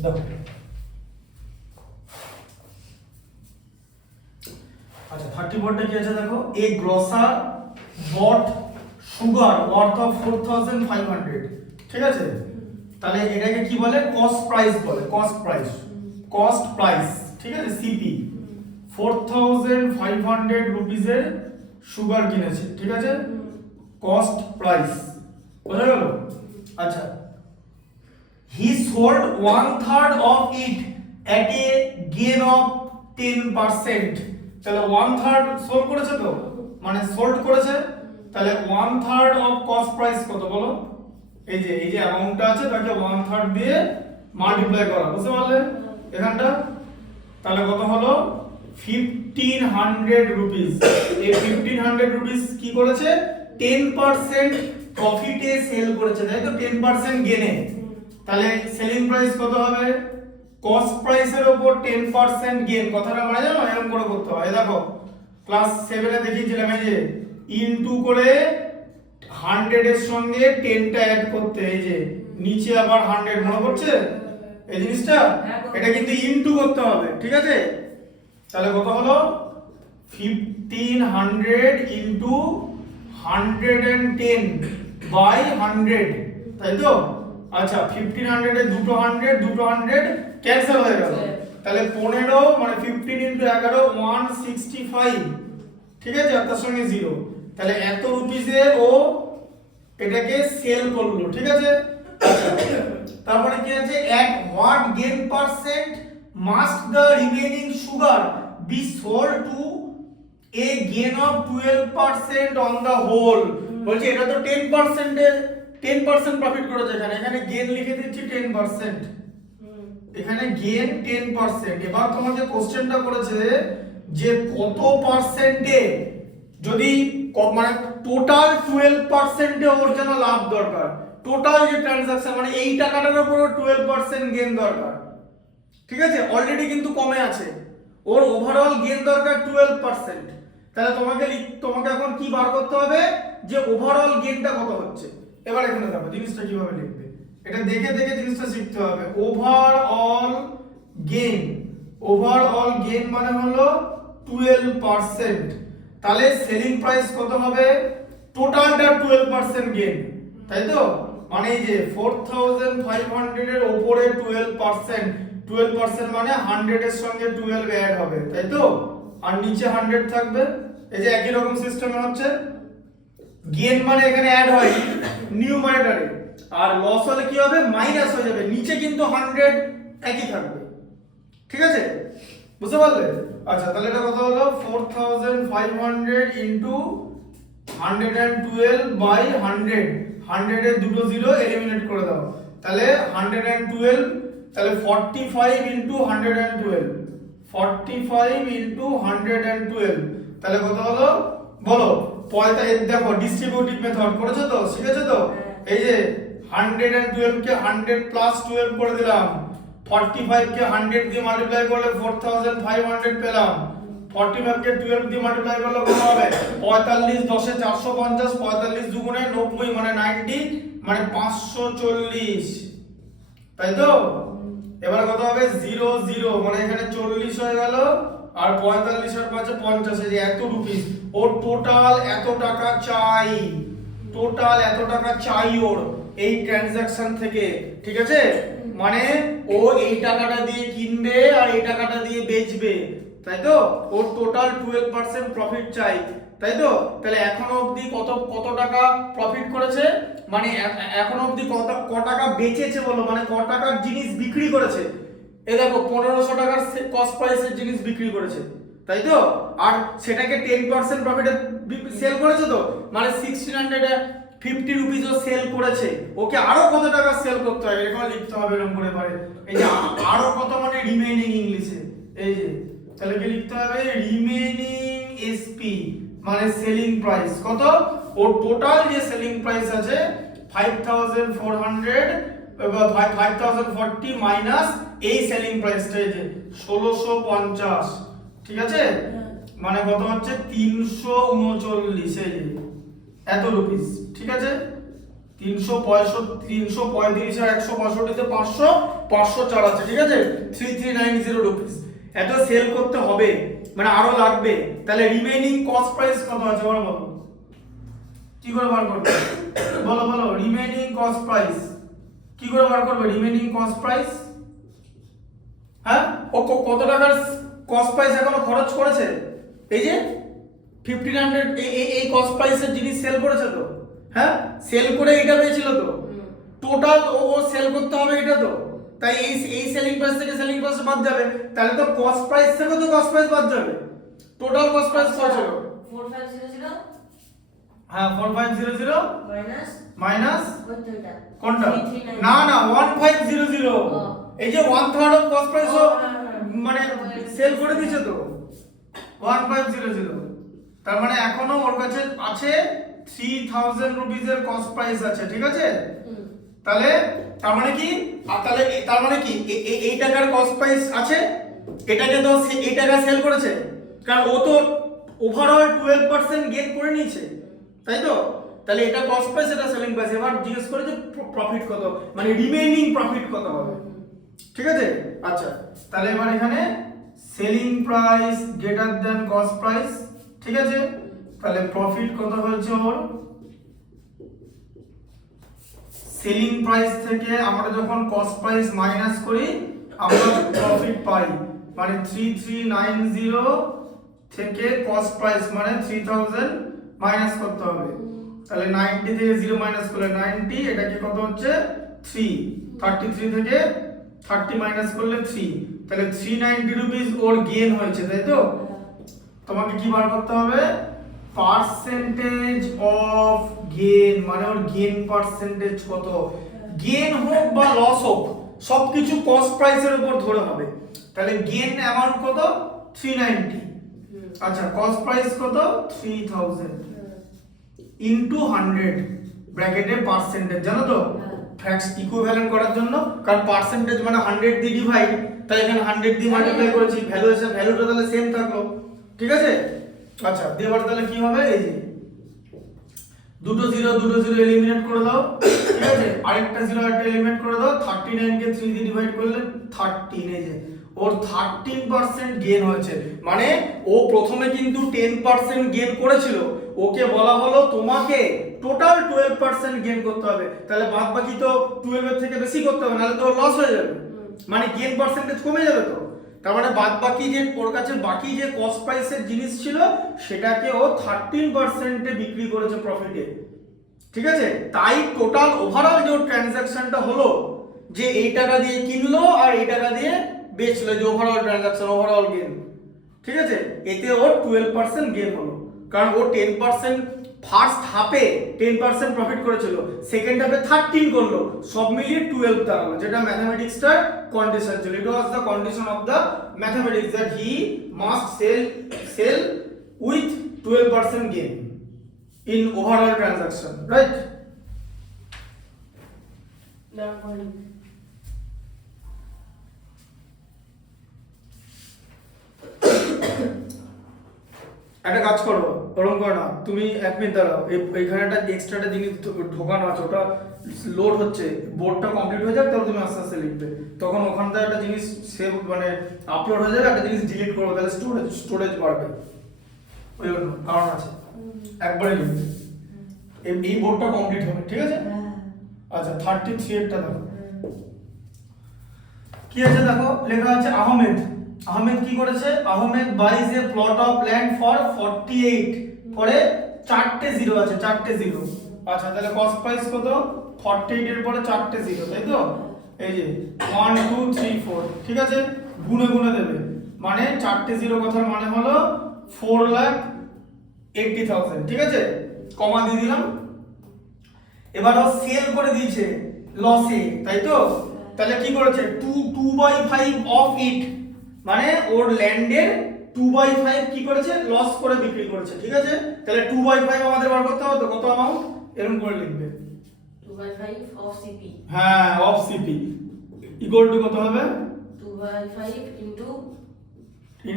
দেখো আচ্ছা 34টা কি আছে দেখো, a grocer bought sugar worth of 4500, ঠিক আছে? তাহলে এটাকে কি বলে, কস্ট প্রাইস বলে, কস্ট প্রাইস, ঠিক আছে? সিপি 4500 রুপিসের সুগার কিনেছে, ঠিক আছে? কস্ট প্রাইস বোঝা গেল? আচ্ছা, he sold 1/3 of it at a gain of 10%। তাহলে 1/3 সোল্ড করেছে, তো মানে সোল্ড করেছে, তাহলে 1/3 অফ কস্ট প্রাইস কত বলো? এই যে অ্যামাউন্টটা আছে তাকে 1/3 দিয়ে মাল্টিপ্লাই করা, বুঝতে পারলে এখানটা? তাহলে কত হলো? 1500 রুপিস। এই 1500 রুপিস কি করেছে? 10% প্রফিটে সেল করেছে, তাই তো? 10% গেনে। তাহলে সেলিং প্রাইস কত হবে? কস্ট প্রাইসের উপর 10% গেন। কথাটা মানে জানো, এরকম করে করতে হয়। দেখো ক্লাস 7 এ দেখিয়েছিলাম, এই যে ইনটু করে 100 এর সঙ্গে 10টা অ্যাড করতে, এই যে নিচে আবার 100, মনে পড়ছে এই জিনিসটা? এটা কিন্তু ইনটু করতে হবে, ঠিক আছে? তাহলে কত হলো? 1500 ইনটু 110 বাই 100, তাই তো? আচ্ছা 1500 এর দুটো 100 ক্যান্সেল হয়ে গেল। তাহলে 15 মানে 15 ইনটু 11 165, ঠিক আছে? আর তার সঙ্গে 0, তাহলে এত রুপিসে ও এটাকে সেল করলো, ঠিক আছে? তারপরে কি আছে? at what gain percent must the remaining sugar be sold to a gain of 12% on the whole? বলছে এটা তো 10% এ 10% প্রফিট করেছে, এখানে গেন লিখে দিচ্ছি 10%, এখানে গেন 10%। এবার তোমাকে কোশ্চেনটা করেছে যে কত পার্সেন্টে, যদি মানে টোটাল 12% এ ওর যেন লাভ দরকার, টোটাল যে ট্রানজাকশন মানে এই টাকাটার উপর 12% গেন দরকার, ঠিক আছে? অলরেডি কিন্তু কমে আছে, ওর ওভারঅল গেন দরকার 12%। তাহলে তোমাকে এখন কি বার করতে হবে যে ওভারঅল গেনটা কত হচ্ছে। এবার এখানে দেখো জিনিসটা কিভাবে লিখবে, এটা দেখে দেখে জিনিসটা শিখতে হবে। ওভারঅল গেন মানে হলো 12%। তাহলে সেলিং প্রাইস কত হবে? টোটালটা 12% গেন, তাই তো? মানে এই যে 4500 এর উপরে 12% মানে 100 এর সঙ্গে 12 অ্যাড হবে, তাই তো? আর নিচে 100 থাকবে। এই যে একই রকম সিস্টেমে হচ্ছে, গেন মানে এখানে অ্যাড হয় নিউমারেটরে, আর লস হলে কি হবে? মাইনাস হয়ে যাবে, নিচে কিন্তু 100 একই থাকবে, ঠিক আছে? বুঝতে পারলে? আচ্ছা তাহলে এটা কত হলো? 4500 ইনটু 112 বাই 100, 100 এর দুটো 0 এলিমিনেট করে দাও, তাহলে 112, তাহলে 45 ইনটু 112, 45 ইনটু 112, তাহলে কত হলো বলো? 45। দেখো ডিস্ট্রিবিউটিভ মেথড করেছো তো, শিখেছো তো? এই যে 112 কে 100 প্লাস 12 করে দিলাম, 45 কে 100 দিয়ে মাল্টিপ্লাই করলে 4500 পেলাম, 45 কে 12 দিয়ে মাল্টিপ্লাই করলে কত হবে? 45 10 এ 450, 45 দুগুণে 90 মানে 90 মানে 540, তাই তো? এবার কত হবে? 0 0 মানে এখানে 40 হয়ে গেল, আর 45 এর পাশে 50, এই যে এত রুপিস। ওর টোটাল এত টাকা চাই ওর এই ট্রানজাকশন থেকে, ঠিক আছে? মানে ও এই টাকাটা দিয়ে কিনবে আর এই টাকাটা দিয়ে বেচবে, তাই তো? ওর টোটাল 12% প্রফিট চাই, তাই তো? তাহলে এখনো অবধি কত টাকা প্রফিট করেছে, মানে এখনো অবধি ক টাকা বেচেছে বলো, মানে ক টাকার জিনিস বিক্রি করেছে? এই দেখো 1500 টাকার কস্ট প্রাইসের জিনিস বিক্রি করেছে, তাই তো? আর সেটাকে 10% প্রফিটে সেল করেছে, তো মানে 1650 রুপিস ও সেল করেছে। ওকে আরো কত টাকা সেল করতে হবে এখানে লিখতে হবে, এরকম করে পারে। এই যে আরো কত মানে রিমেইনিং ইংলিশে, এই যে তাহলে কি লিখতে হবে? রিমেইনিং এসপি মানে সেলিং প্রাইস কত? ওর টোটাল যে সেলিং প্রাইস আছে 5400 বা 5040 মাইনাস এই সেলিং প্রাইসটা, এই যে 1650, ঠিক আছে? মানে কত হচ্ছে? 339, এই যে এত রুপিস, ঠিক আছে? 335 আর 165 তে 504 আছে, ঠিক আছে, 3390 রুপিস। এত সেল করতে হবে, মানে আরো লাগবে, তাহলে রিমেইনিং কস্ট প্রাইস কত আছে বলো বলো, কি করে বার করবে, বলো বলো, রিমেইনিং কস্ট প্রাইস কি করে বার করবে, রিমেইনিং কস্ট প্রাইস, হ্যাঁ ও কত টাকার কস্ট প্রাইস এখনো খরচ করেছে, এই যে 1500 এই কস্ট প্রাইসের জিনিস সেল করেছে তো, হ্যাঁ সেল করে এটা পেয়েছিল তো, টোটাল ও সেল করতে হবে এটা তো, তাই এই সেলিং প্রাইস থেকে সেলিং প্রাইস বাদ যাবে, তাহলে তো কস্ট প্রাইস থেকে তো কস্ট প্রাইস বাদ যাবে, টোটাল কস্ট প্রাইস কত ছিল 4500 হ্যাঁ 4500 মাইনাস কোনটা, 339 না না 1500, এই যে 1/3 অফ কস্ট প্রাইস মানে সেল করে দিয়েছে তো 1500, তার মানে এখনো ওর কাছে আছে 3000 রুপিস এর কস্ট প্রাইস আছে, ঠিক আছে, তাহলে তার মানে কি, তার মানে কি এই টাকার কস্ট প্রাইস আছে, এটাকে তো এই টাকা সেল করেছে, কারণ ও তো ওভারঅল 12% গেইন করে নিয়েছে, তাই তো, তাহলে এটা কস্ট প্রাইস, এটা সেলিং প্রাইস, এবার জিজ্ঞেস করে যে প্রফিট কত, মানে রিমেইনিং প্রফিট কত হবে, ঠিক আছে, আচ্ছা তাহলে এবার এখানে selling price greater than cost price, ঠিক আছে, তাহলে প্রফিট কত হয়েছে ওর, সেলিং প্রাইস থেকে আমরা যখন কস্ট প্রাইস মাইনাস করি আমরা প্রফিট পাই, মানে 3390 থেকে কস্ট প্রাইস মানে 3000 মাইনাস করতে হবে, তাহলে 90 থেকে 0 মাইনাস করলে 90, এটা কি কত হচ্ছে 3, 33 থেকে 30 মাইনাস করলে 3, তাহলে 390 রুপিস ওর গেইন হয়েছে, তাই তো, তোমাকে কি বার করতে হবে, পার্সেন্টেজ অফ গেইন, মানে ওর গেইন পার্সেন্টেজ কত, গেইন হোক বা লস হোক সবকিছু কস্ট প্রাইসের উপর ধরে হবে, তাহলে গেইন অ্যামাউন্ট কত 390, আচ্ছা কস্ট প্রাইস কত 3000 ইনটু 100 ব্র্যাকেটে পার্সেন্টেজ, জানো তো ফ্যাক্টস ইকুইভ্যালেন্ট করার জন্য, কারণ পার্সেন্টেজ মানে 100 দিয়ে ডিভাইড, তাই এখানে 100 দিয়ে মাল্টিপ্লাই করেছি, ভ্যালুটা তাহলে সেম থাকলো, ঠিক আছে, আচ্ছা দেবার তাহলে কি হবে, এই যে দুটো জিরো এলিমিনেট করে দাও, ঠিক আছে, আরেকটা জিরো একটা এলিমিনেট করে দাও, 39 কে 3 দিয়ে ডিভাইড করলে 13, এই যে ওর 13% গেইন হয়েছে, মানে ও প্রথমে কিন্তু 10% গেইন করেছিল, ওকে বলা হলো তোমাকে টোটাল 12% গেইন করতে হবে, তাহলে বাদ বাকি তো 12 এর থেকে বেশি করতে হবে, নাহলে তো লস হয়ে যাবে, মানে গেইন পার্সেন্টেজ কমে যাবে তো, তার মানে বাদ বাকি যে ওর কাছে বাকি যে কস্ট প্রাইসের জিনিস ছিল সেটাকে ও 13% এ বিক্রি করেছে প্রফিটে, ঠিক আছে, তাই টোটাল ওভারঅল যে ট্রানজাকশনটা হলো, যে এই টাকা দিয়ে কিনলো আর এই টাকা দিয়ে বেচলো, যে ওভারঅল ট্রানজাকশন ওভারঅল গেইন, ঠিক আছে, এতে ওর 12% গেইন হলো, কারণ ও 10% ফার্স্ট হাফে 10% প্রফিট করেছিল, সেকেন্ড হাফে 13 করলো, সব মিলিয়ে 12 দাঁড়ালো, যেটা ম্যাথমেটিক্সটার কন্ডিশন ছিল, it was the condition of the mathematics that he must sell with 12% gain in overall transaction, right? একটা কাজ করো, ওরকম করো না, তুমি 1 মিনিট দাঁড়াও, এইখানে একটা এক্সট্রা জিনিস ঢোকানো আছে, ওটা লোড হচ্ছে, বোর্ডটা কমপ্লিট হয়ে যাক, তাহলে তুমি আস্তে আস্তে লিখবে, তখন ওখান থেকে একটা জিনিস সেভ মানে আপলোড হয়ে যাবে, একটা জিনিস ডিলিট করবো, তাহলে স্টোরেজ বাড়বে, ওই জন্য কারণ আছে, একবারে লিখবে, এই বোর্ডটা কমপ্লিট হবে, ঠিক আছে, আচ্ছা 33 এরটা দেখো কি আছে, দেখো লেখা আছে আহমেদ কি করেছে, আহমেদ বাইজ এ প্লট অফ ল্যান্ড ফর 48, পরে চারটে জিরো আছে, চারটে জিরো, আচ্ছা তাহলে কস্ট প্রাইস কত 48 এর পরে চারটে জিরো, তাই তো, এই যে 1 2 3 4, ঠিক আছে, গুণে গুণে দেবে, মানে চারটে জিরো কথার মানে হলো 4,80,000, ঠিক আছে, কমা দিয়ে দিলাম, এবার ও সেল করে দিয়েছে লসে, তাই তো, তাহলে কি করেছে 2/5 অফ ইট, মানে ওর ল্যান্ডের 2/5 কি করেছে লস করে বিক্রি করেছে, ঠিক আছে, তাহলে 2/5 আমাদের বার করতে হবে তো, কত অ্যামাউন্ট এরকম করে লিখবে, 2/5 অফ সিপি, হ্যাঁ অফ সিপি ইকুয়াল টু কত হবে 2/5 ইনটু 8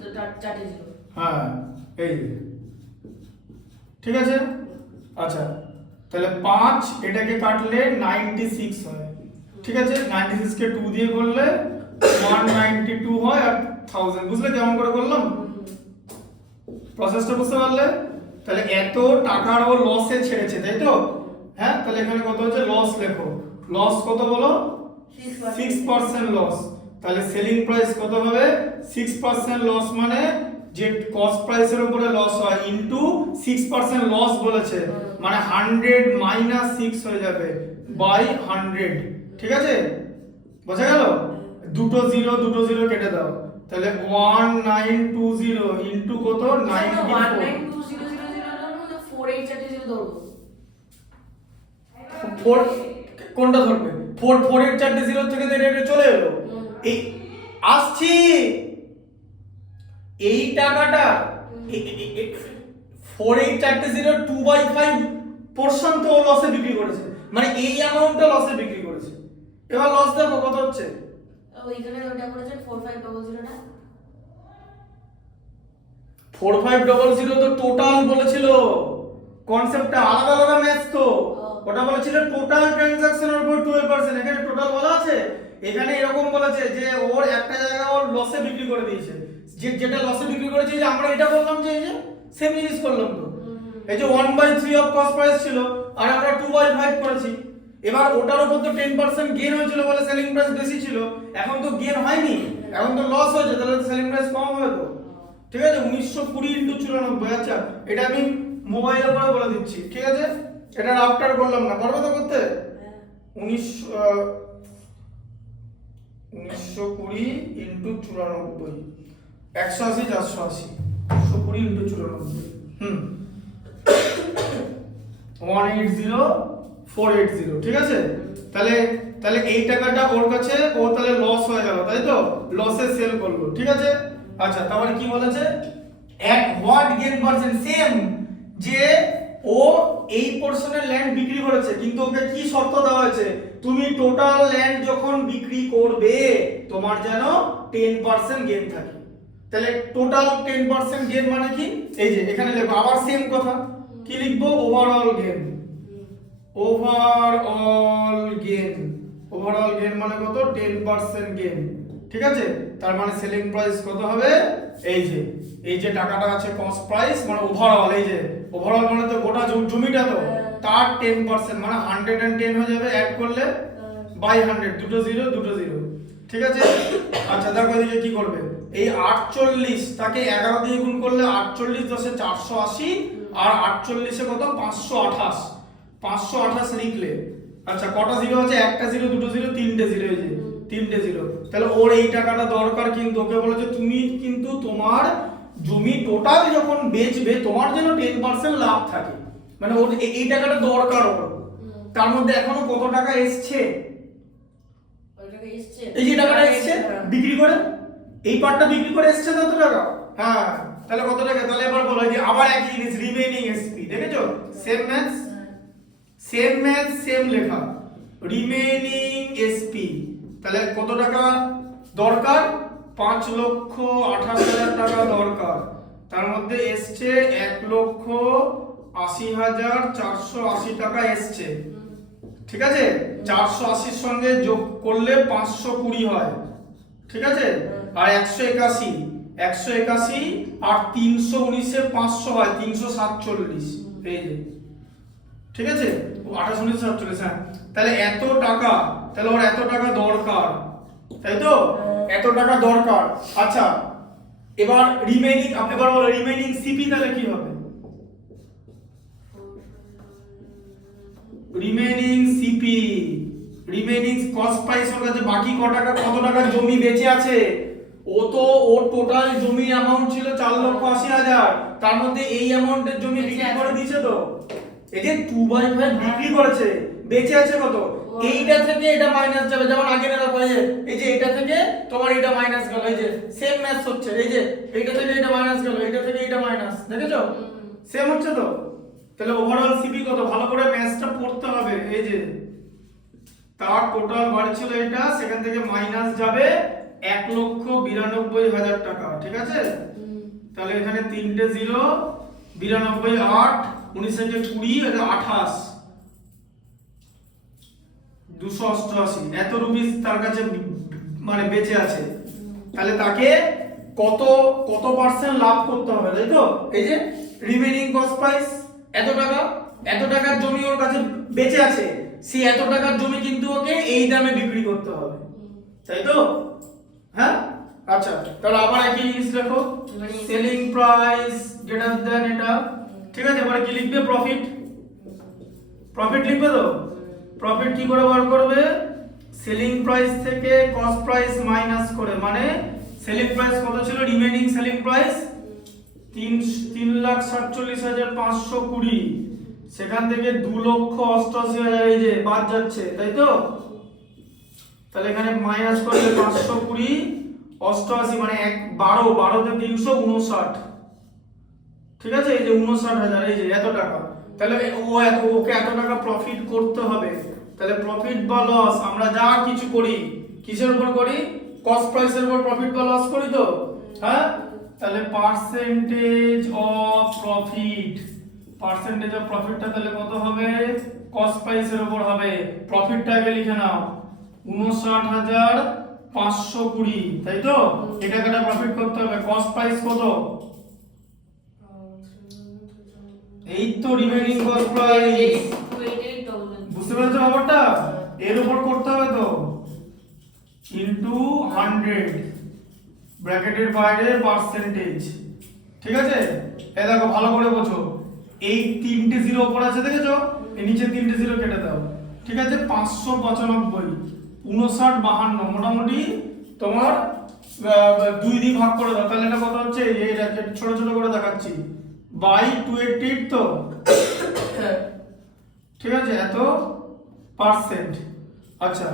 তো 4 জিরো, হ্যাঁ এই ঠিক আছে, আচ্ছা তাহলে 5 এটাকে কাটলে 96 হয়, ঠিক আছে। 96 কে 2 দিয়ে করলে 192 হয় আর 1000, বুঝলে কেমন করে করলাম প্রসেসটা, বুঝতে পারলে? তাহলে এত টাকার ও লসে ছেড়েছে, তাই তো? হ্যাঁ, তাহলে এখানে কত হচ্ছে লস, লেখো লস কত বলো, 6% লস। তাহলে সেলিং প্রাইস কত হবে, 6% লস মানে যে কস্ট প্রাইসের উপরে লস হয় ইনটু 6% লস বলেছে, মানে 100 মাইনাস 6 হয়ে যাবে বাই 100, ঠিক আছে, বোঝা গেল? দুটো জিরো কেটে দাও, তাহলে 1920 ইনটু কত, 94। 4840 ধরবো। কোনটা ধরবে? 4 এর চারটে জিরো থেকে এটা চলে এলো, এই আসছি এই টাকাটা 4 এর চারটে জিরো 2/5 পোরশন তো লসে বিক্রি করেছে, মানে এই অ্যামাউন্টটা লসে বিক্রি করেছে। এবার লস দেখো কত হচ্ছে, ওইখানে ওটা করেছেন 4500 টা 4500 তো টোটাল বলেছিল, কনসেপ্টটা আলাদা আলাদা ম্যাচ তো। ওটা বলেছিল টোটাল ট্রানজাকশনের উপর 12%, এখানে টোটাল বলা আছে। এখানে এরকম বলেছে যে ওর একটা জায়গা ওর লসে বিক্রি করে দিয়েছে, যেটা লসে বিক্রি করেছে, যে আমরা এটা বললাম যে এই যে সেম জিনিস করলাম তো, এই যে 1/3 অফ কস্ট প্রাইস ছিল আর আমরা 2/5 করেছি। এবার ওটার উপর তো 10% গেইন হয়েছিল বলে সেলিং প্রাইস বেশি ছিল, এখন তো গেইন হয়নি, এখন তো লস হয়েছে, তাহলে সেলিং প্রাইস কম হবে তো, ঠিক আছে। 1920 ইনটু 94, আচ্ছা এটা আমি মোবাইলের পরে বলে দিচ্ছি, ঠিক আছে, এটা আফটার করলাম না, পারবে তো করতে? 1920 ইনটু 94, 180 480, 1920 ইনটু 94, 180480, ঠিক আছে। তাহলে তাহলে এই টাকাটা ওর কাছে, ও তাহলে লস হয়ে গেল, তাই তো, লসে সেল করলো, ঠিক আছে। আচ্ছা তারপরে কি বলেছে, এট হোয়াট গেইন পারসেন্ট, সেম যে ও এই পোরশনের ল্যান্ড বিক্রি করেছে, কিন্তু ওকে কি শর্ত দেওয়া হয়েছে, তুমি টোটাল ল্যান্ড যখন বিক্রি করবে তোমার যেন 10% গেইন থাকে। তাহলে টোটাল 10% গেইন মানে কি, এই যে এখানে লিখো আবার সেম কথা, কি লিখবো, overall gain, overall gain, overall gain মানে কত, 10% গেইন, ঠিক আছে। তার মানে সেলিং প্রাইস কত হবে, এই যে টাকাটা আছে কস্ট প্রাইস মানে ওভারঅল, এই যে ওভারঅল মানে তো গোটা জমিটা তো, তার 10% মানে 110 হয়ে যাবে, অ্যাড করলে বাই 100, দুটো জিরো, ঠিক আছে। আচ্ছা দেখো এদিকে কি করবে, এই 48 তাকে 11 দিয়ে গুণ করলে 48 10 480 আর 48 এ কত, 528 লিখলে, আচ্ছা কটা জিরো আছে, একটা জিরো, দুটো জিরো, তিনটে জিরো, এই যে তিনটে জিরো। তাহলে ওর এই টাকাটা দরকার, কিন্তু ওকে বলেছে তুমি কিন্তু তোমার জমি টোটাল যখন বেচবে তোমার যেন 10% লাভ থাকে, মানে ওর এই টাকাটা দরকার ওর। তার মধ্যে এখনো কত টাকা এসছে, এই যে টাকাটা এসছে বিক্রি করে, এই পার্টটা বিক্রি করে এসছে কত টাকা, হ্যাঁ তাহলে কত টাকা, তাহলে এবার বলো যে আবার একই জিনিস রিমেইনিং এসপি, দেখেছো সেম ম্যাথস, সেম লেখা, রিমেইনিং এসপি। তাহলে কত টাকা দরকার, 5,28,000 টাকা দরকার, তার মধ্যে এসছে 1,80,480 টাকা এসছে, ঠিক আছে। 480 সঙ্গে যোগ করলে 520 হয়, ঠিক আছে, আর 181 আর 319 এ 500 হয় 347, এই যে, ঠিক আছে, 28,47, হ্যাঁ। তাহলে এত টাকা, তাহলে ওর এত টাকা দরকার, তাই তো, এত টাকা দরকার। আচ্ছা এবার রিমেইনিং, আপনি এবার বলো রিমেইনিং সিপি তাহলে কি হবে, remaining CP, remaining cost price, ওর কাছে বাকি কত টাকা জমি বেঁচে আছে, ওর টোটাল জমি অ্যামাউন্ট ছিল 4,80,000, তার মধ্যে এই অ্যামাউন্টের জমি বিক্রি করে দিয়েছে তো, এই যে 2/5 বিক্রি করেছে, বেঁচে আছে কত, এইটা থেকে এটা মাইনাস যাবে, যেমন আগে না পাইছে, এই যে এটা থেকে তোমার এটা মাইনাস গেল, এই যে সেম ম্যাথস হচ্ছে, এই যে এইটা থেকে এটা মাইনাস গেল, এটা থেকে এটা মাইনাস, দেখেছো সেম হচ্ছে তো। তাহলে ওভারঅল সিপি কত, ভালো করে ম্যাথসটা পড়তে হবে, এই যে তার টোটাল বাড়ি ছিল এটা, সেখান থেকে মাইনাস যাবে 1,92,000 টাকা, ঠিক আছে। তাহলে এখানে তিনটে জিরো, 92 8 19 20 28, 288 এত রুপিস তার কাছে মানে বেঁচে আছে, তাহলে তাকে কত কত পার্সেন্ট লাভ করতে হবে, তাই তো? এই যে রিমেইনিং কস্ট প্রাইস এত টাকা, এত টাকার জমি ওর কাছে বেঁচে আছে, সেই এত টাকার জমি কিন্তু ওকে এই দামে বিক্রি করতে হবে, তাই তো? হ্যাঁ, আচ্ছা, তাহলে আবার একই জিনিস দেখো, সেলিং প্রাইস গ্রেটার দ্যান এটা, ঠিক আছে? এবারে কি লিখবে? প্রফিট। প্রফিট লিখবে তো? প্রফিট কি করে বার করবে? সেলিং প্রাইস থেকে কস্ট প্রাইস মাইনাস করে, মানে সেলিং প্রাইস কত ছিল? রিমেইনিং সেলিং প্রাইস 3,47,520, সেখান থেকে 2,88,000 এই যে বাদ যাচ্ছে, তাই তো? তাহলে এখানে মাইনাস করলে 520 88 মানে 12 তে 359, ঠিক আছে? এই যে 59,000, এই যে এত টাকা, তাহলে ওকে এত টাকা প্রফিট করতে হবে। তাহলে প্রফিট বা লস আমরা যা কিছু করি কিসের উপর করি? কস্ট প্রাইসের উপর প্রফিট বা লস করি তো, হ্যাঁ? তাহলে percentage of profit, percentage of প্রফিটটা তাহলে কত হবে? কস্ট প্রাইসের উপর হবে। প্রফিটটা আগে লিখে নাও, 59,520, তাই তো? এটাকে একটা প্রফিট করতে হবে। কস্ট প্রাইস কত? এই তো রিমেইনিং কস্ট প্রাইস, বুঝতে পেরেছো ব্যাপারটা? এর উপর করতে হবে তো, ইনটু 100 ব্র্যাকেটের বাইরে পার্সেন্টেজ, ঠিক আছে? এই দেখো ভালো করে বোঝো, এই তিনটে জিরো উপর আছে দেখেছো, এই নিচে তিনটে জিরো কেটে দাও, ঠিক আছে? 595 59 52 মোটামুটি তোমার 2 দিয়ে ভাগ করে দাও, তাহলে এটা কত হচ্ছে? এই ছোট ছোট করে দেখাচ্ছি, বাই 288 তো, ঠিক আছে? এত পার্সেন্ট। আচ্ছা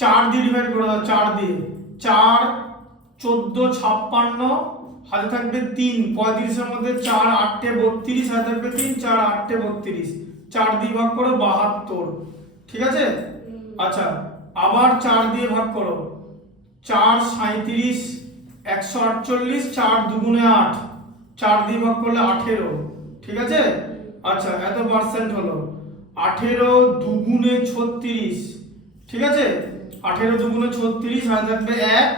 4 দিয়ে ডিভাইড করে দাও, 4 দিয়ে, 4 14 56 হাতে থাকবে 3, 35 এর মধ্যে 4 8 32 হাতে থাকবে 3, 4 8 32, 4 দিয়ে ভাগ করো 72, ঠিক আছে? আচ্ছা আবার 4 দিয়ে ভাগ করো, 4 37 148, 4 দুগুণে 8, 4 দিয়ে ভাগ করলে 18, ঠিক আছে? আচ্ছা এত পার্সেন্ট হলো। 18 দুগুণে 36, ঠিক আছে? 18 দুগুণে 36 হাতে থাকবে 1,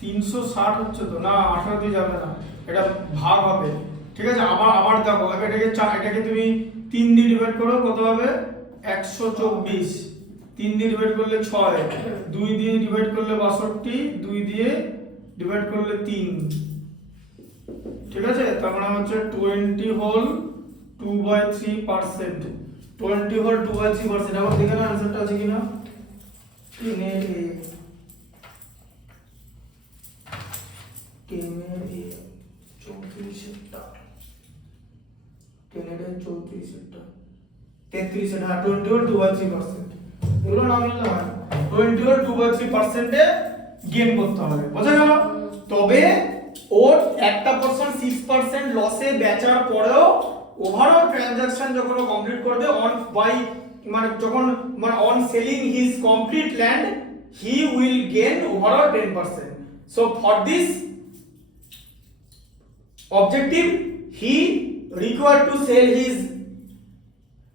360 হচ্ছে তো না, 18 দিয়ে যাবে না, এটা ভাগ হবে, ঠিক আছে? আবার দেখো, এটাকে তুমি 3 দিয়ে ডিভাইড করো, কত হবে? 124, 3 দিয়ে ডিভাইড করলে 6, 2 দিয়ে ডিভাইড করলে 62, 2 দিয়ে ডিভাইড করলে 3, ঠিক আছে? তার মানে হচ্ছে 20 হোল 2/3%, 20 হোল 2/3%। আবার দেখে না आंसरটা আছে কিনা, টেনে এ 34টা, টেনে 34টা 33 এটা 20 হোল 2/3%, এগুলো না মিললে হয়, 20 হোল 2/3% এ গেইন করতে হবে, বোঝা গেল? তবে ওর একটা পার্সেন্ট 6% লসে বেচার পরেও ওভারঅল ট্রানজাকশন যখন ও কমপ্লিট করবে অন বাই মানে যখন মানে on selling his complete land he will gain overall 10%। So for this objective he required to sell his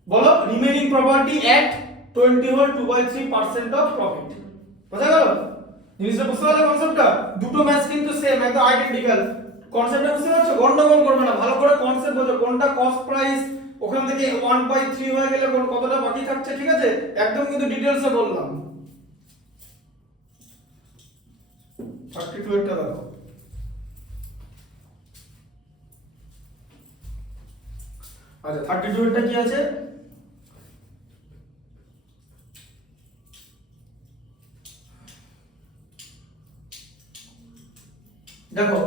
বলো remaining property at 20 whole 2/3% of profit, বোঝা গেল? জিনিসটা বুঝতে পারলে কনসেপ্টটা? দুটো ম্যাচ কিন্তু সেম, একদম আইডেন্টিক্যাল। কনসেপ্টটা বুঝতে পারছো? গন্ডগোল করবে না, ভালো করে কনসেপ্ট বোঝো, কোনটা কস্ট প্রাইস, ওখান থেকে 1/3 হয়ে গেলে কতটা বাকি থাকছে, ঠিক আছে? একদম কিন্তু ডিটেইলসে বললাম। 32 এরটা দেখো, আচ্ছা 32 এরটা কি আছে? দেখো,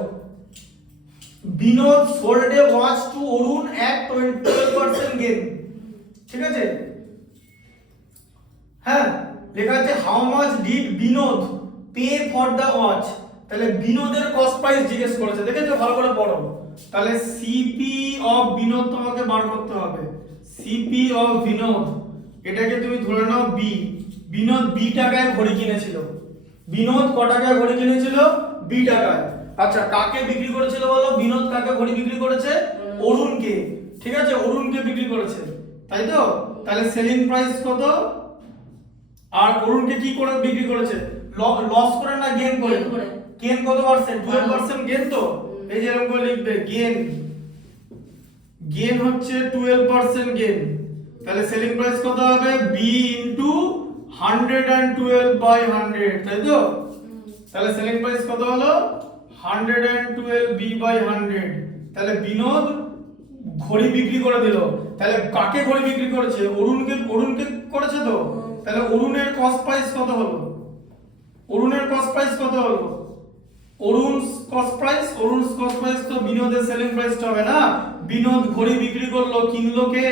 Binod sold a watch to Arun at 12% gain, ঠিক আছে? হ্যাঁ, লেখা আছে how much did Vinod pay for the watch, তাহলে বিনোদের কস্ট প্রাইস জিজ্ঞেস করেছে, দেখেছো? ভালো করে পড়ো। তাহলে সিপি অফ বিনোদ তোমাকে বার করতে হবে, সিপি অফ বিনোদ, এটাকে তুমি ধরে নাও বি। বিনোদ বি টাকায় ঘড়ি কিনেছিল, বিনোদ ক টাকায় ঘড়ি কিনেছিল? বি টাকায়। আচ্ছা কাকে বিক্রি করেছিল বলো? বিনোদ কাকে ঘড়ি বিক্রি করেছে? অরুণকে, ঠিক আছে? অরুণকে বিক্রি করেছে, তাই তো? তাহলে সেলিং প্রাইস কত, আর অরুণকে কি করে বিক্রি করেছে, লস করে না গেইন করে, Gain করে। গেইন কত পার্সেন্ট, 12% গেইন। তো এই যে এরকম করে লিখবে গেইন, গেইন হচ্ছে 12% গেইন। তাহলে সেলিং প্রাইস কত হবে, বি ইনটু 112/100, তাই তো। তাহলে সেলিং প্রাইস কত হলো 112b/100। তাহলে বিনোদ ঘড়ি বিক্রি করে দিল। তাহলে কাকে ঘড়ি বিক্রি করেছে, অরুণকে, অরুণকে করেছে তো। তাহলে অরুণের কস্ট প্রাইস কত হলো, অরুণের কস্ট প্রাইস কত হলো, অরুণস কস্ট প্রাইস তো বিনোদের সেলিং প্রাইসটা হবে না। বিনোদ ঘড়ি বিক্রি করলো, কিনলো কে,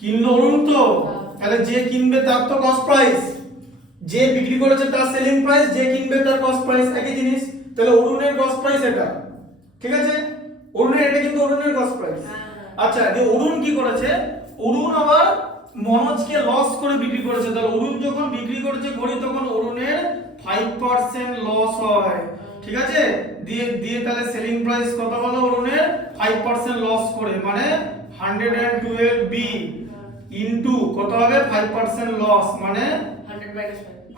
কিনলো অরুণ তো। তাহলে যে কিনবে তার তো কস্ট প্রাইস, যে বিক্রি করেছে তার সেলিং প্রাইস, যে কিনবে তার কস্ট প্রাইস, একই জিনিস। তাহলে অরুণের কস্ট প্রাইস এটা, ঠিক আছে, অরুণের, এটা কিন্তু অরুণের কস্ট প্রাইস। আচ্ছা, যে অরুণ কি করেছে, অরুণ আবার মনোজকে লস করে বিক্রি করেছে। তাহলে অরুণ যখন বিক্রি করেছে ঘড়ি, তখন অরুণের 5% লস হয়, ঠিক আছে। দিয়ে দিয়ে তাহলে সেলিং প্রাইস কত হলো অরুণের, 5% লস করে, মানে 112b ইনটু কত হবে, 5% লস, মানে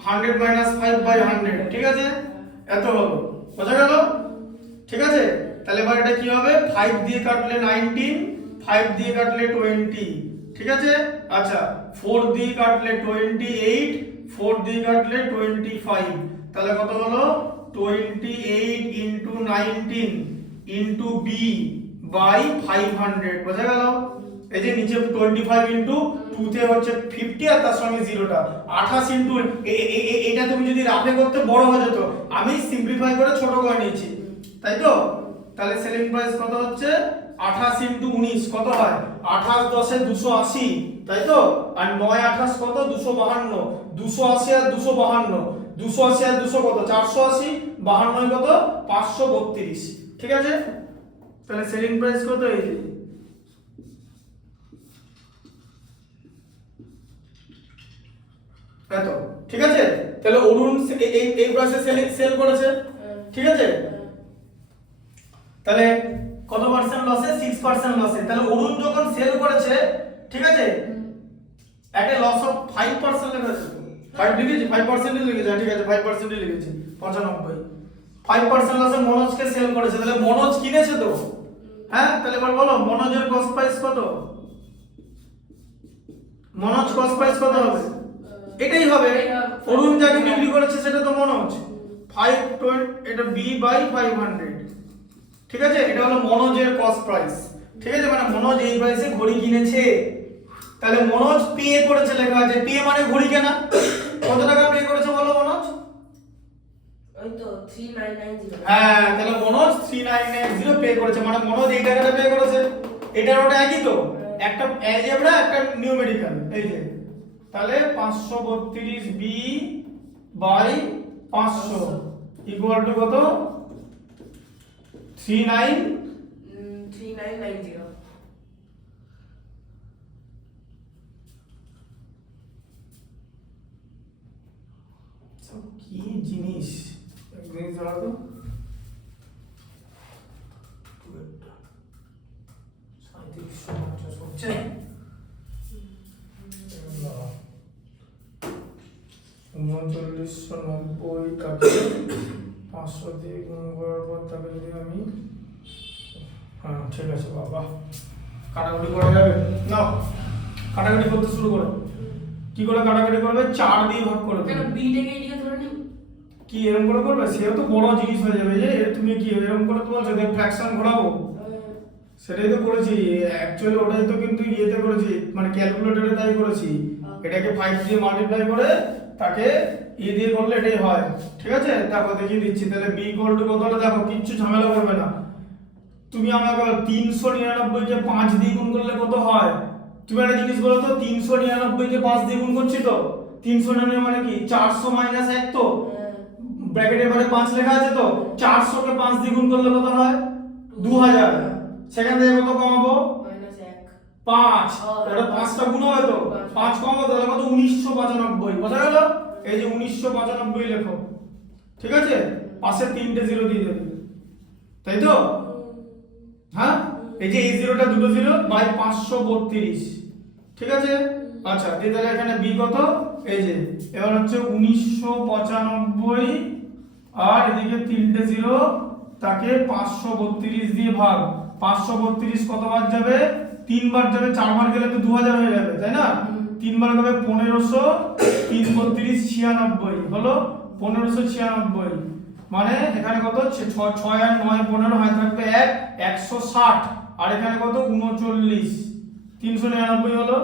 100 minus 5/100, ঠিক আছে। এত হলো, বোঝা গেল, ঠিক আছে। তাহলে এবার এটা কি হবে, 5 দিয়ে কাটলে 19, 5 দিয়ে কাটলে 20, ঠিক আছে। আচ্ছা, 4 দিয়ে কাটলে 28, 4 দিয়ে কাটলে 25, তাহলে কত হলো 28 ইনটু 19 ইনটু b বাই 500, বোঝা গেল। এই যে নিচে 25 ইনটু 2 তে হচ্ছে 50 আর তার সঙ্গে 0টা 28 ইনটু, এটা তুমি যদি রাফে করতে বড় হয়ে যেত, আমি সিম্পলিফাই করে ছোট করে নিয়েছি, তাই তো। তাহলে সেলিং প্রাইস কত হচ্ছে 28 ইনটু 19 কত হয়, 28 10 এ 280, তাই তো। আর 9 28 কত, 252, 280 আর 252, 280 আর 200 কত, 480, 52 কত, 532, ঠিক আছে। তাহলে সেলিং প্রাইস কত, এই যে এত, ঠিক আছে। তাহলে অরুণ এই প্রাইসে সেল করেছে, ঠিক আছে। তাহলে কত পার্সেন্ট লসে, 6% লসে। তাহলে অরুণ যখন সেল করেছে, ঠিক আছে, একটা লস অফ 5% লেখা আছে, 5 লিখেছি, 5% লিখেছি, ঠিক আছে, 5% লিখেছি, 95, 5% লসে মনোজকে সেল করেছে। তাহলে মনোজ কিনেছে তো, হ্যাঁ। তাহলে এবার বলো মনোজের কস্ট প্রাইস কত, মনোজ কস্ট প্রাইস কত হবে, এটাই হবে, অরুণ যাকে বিক্রি করেছে সেটা তো মনোজ, 520, এটা b বাই 500, ঠিক আছে। এটা হলো মনোজের কস্ট প্রাইস, ঠিক আছে, মানে মনোজ এই প্রাইসে ঘড়ি কিনেছে। তাহলে মনোজ পে করেছে, লেখা আছে পে মানে ঘড়ি কেনা। কত টাকা পে করেছে বলো মনোজ, ওই তো 3990। হ্যাঁ, তাহলে মনোজ 3990 পে করেছে, মানে মনোজ এই টাকাটা পে করেছে। এটার ওটা একই তো, একটা অ্যালজেব্রা একটা নিউমেরিক্যাল, এই যে। তাহলে 532b বাই 500 ইকুয়াল টু কত, 3990। কি জিনিস, একদিন চালা তো 3750 হচ্ছে। 3990 টাকা 500 দিয়ে গুণ করার পর তাকে যদি আমি, হ্যাঁ ঠিক আছে বাবা, কাটাকুটি করা যাবে না, কাটাকুটি করতে শুরু করো। কি করে কাটাকুটি করবে, 4 দিয়ে ভাগ করে কেন দেবে। বি থেকে এদিকে ধরে নিই, কি এরকম করে করবে, সেও তো বড় জিনিস হয়ে যাবে। যে তুমি কি এরকম করে তোমার যদি ফ্র্যাকশন ঘোরাবো, সেটাই তো করেছি অ্যাকচুয়ালি, ওটাই তো কিন্তু ইয়েতে করেছি, মানে ক্যালকুলেটরে তাই করেছি। এটাকে 5 দিয়ে মাল্টিপ্লাই করে তাকে ই দিয়ে করলে এটাই হয়, ঠিক আছে। দেখো দেখিয়ে দিচ্ছি। তাহলে b ইকুয়াল টু কত হলো, দেখো কিচ্ছু ঝামেলা করবে না। তুমি আমাকে 399 কে 5 দিয়ে গুণ করলে কত হয়, তুমি একটা জিনিস বলো তো, 399 কে 5 দিয়ে গুণ করছি তো, 399 মানে কি 400 মাইনাস 1 তো, ব্র্যাকেটের পরে 5 লেখা আছে তো, 400 কে 5 দিয়ে গুণ করলে কত হয় 2000, সেখান থেকে কত কমাবো -1। 5, এটা 5টা গুণ হবে তো, 5 কমাবো তাহলে কত 1995, বোঝা গেল। এই যে 1995 লেখো, ঠিক আছে, পাশে 3টে 0 দিয়ে দেবে, তাই তো। হ্যাঁ, এই যে এই জিরোটা দুটো 0 বাই 532, ঠিক আছে। আচ্ছা দিয়ে তাহলে এখানে বি কত, এই যে এবার হচ্ছে 1995 আর এদিকে তিনটে জিরো, তাকে 532 দিয়ে ভাগ। 532 কতবার যাবে, তিনবার যাবে, চারবার গেলে তো 2000 হয়ে যাবে তাই না, তিনবার যাবে 1500, 3 32 96 হলো 1596, মানে এখানে কত 6 আর 9 15 হয় থাকবে 1 160, আর এখানে কত 39 399 হলো,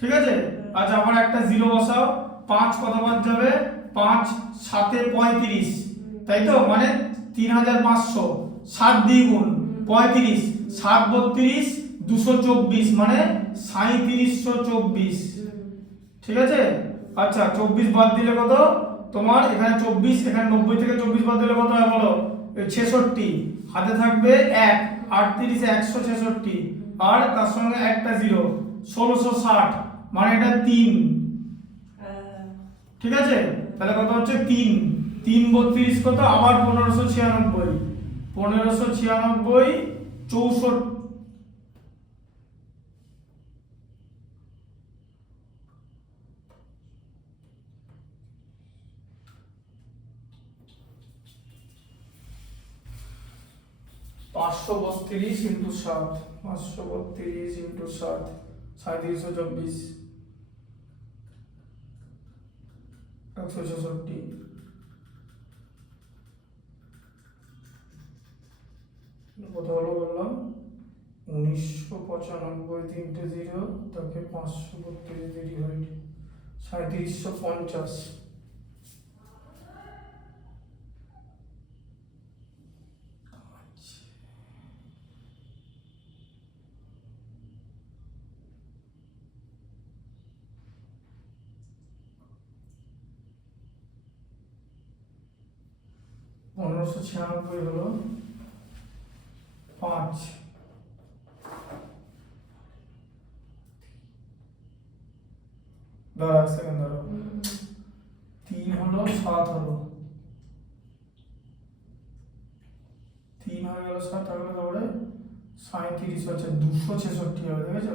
ঠিক আছে। আচ্ছা আবার একটা জিরো বসাও, 5 কতবার যাবে, 5 7 35 তাই তো, মানে 3500, 7 দিয়ে গুণ 35, 7 32 224, মানে 3724, ঠিক আছে। আচ্ছা 24 বাদ দিলে কত তোমার, এখানে 24, এখানে 90 থেকে 24 বাদ দিলে কত হয় বলো, 66, হাতে থাকবে 1 38 166, আর তার সঙ্গে একটা জিরো 1660, মানে এটা 3, ঠিক আছে। তাহলে কত হচ্ছে 3 3 32 কত, আবার 1596, 64 532 ইন্টু 7, 532 ইন্টু 7 3724, 166, কত হলো বললাম 1995, তিনটে জিরো, তাকে 532 দিয়ে ডিভাইড, 3750, পনেরোশো 96 হলো 5, দাঁড়া এক সেকেন্ড দাঁড়াও, 3 হলো 7 হলো, 3 হয়ে গেল 7, তাহলে তারপরে 37 হচ্ছে 266 হবে, দেখেছো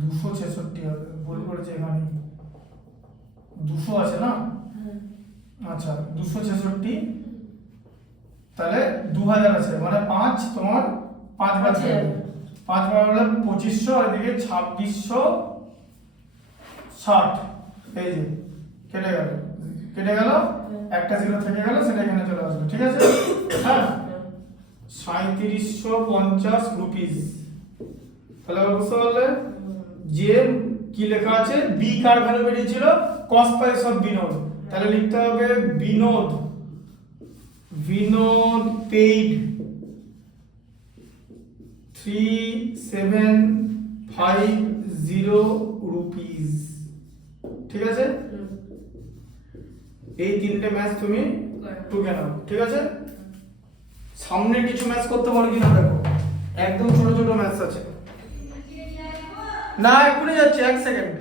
266 হবে, ভুল করেছে এখানে 200 আছে না, আচ্ছা 266, তাহলে 2000 আছে, মানে 5 তোমার 5 বার যাবে, 5 বার হলে 2500, আর এদিকে 2660, এই যে কেটে গেল, একটা জিরো থেকে গেল, সেটা এখানে চলে আসবে, ঠিক আছে। হ্যাঁ 3750 রুপিস, তাহলে বুঝতে পারলে যে কি লেখা আছে, বি কার ভ্যালু বেরিয়েছিল, কস্ট প্রাইস অফ বিনোদ, তাহলে লিখতে হবে বিনোদ পেইড 3750 রুপিস, ঠিক আছে। এই তিনটে ম্যাচ তুমি টুকে নাও, ঠিক আছে। সামনে কিছু ম্যাচ করতে পারো কিনা দেখো, একদম ছোট ছোট ম্যাচ আছে না, এক্ষুনি যাচ্ছে, 1 সেকেন্ড।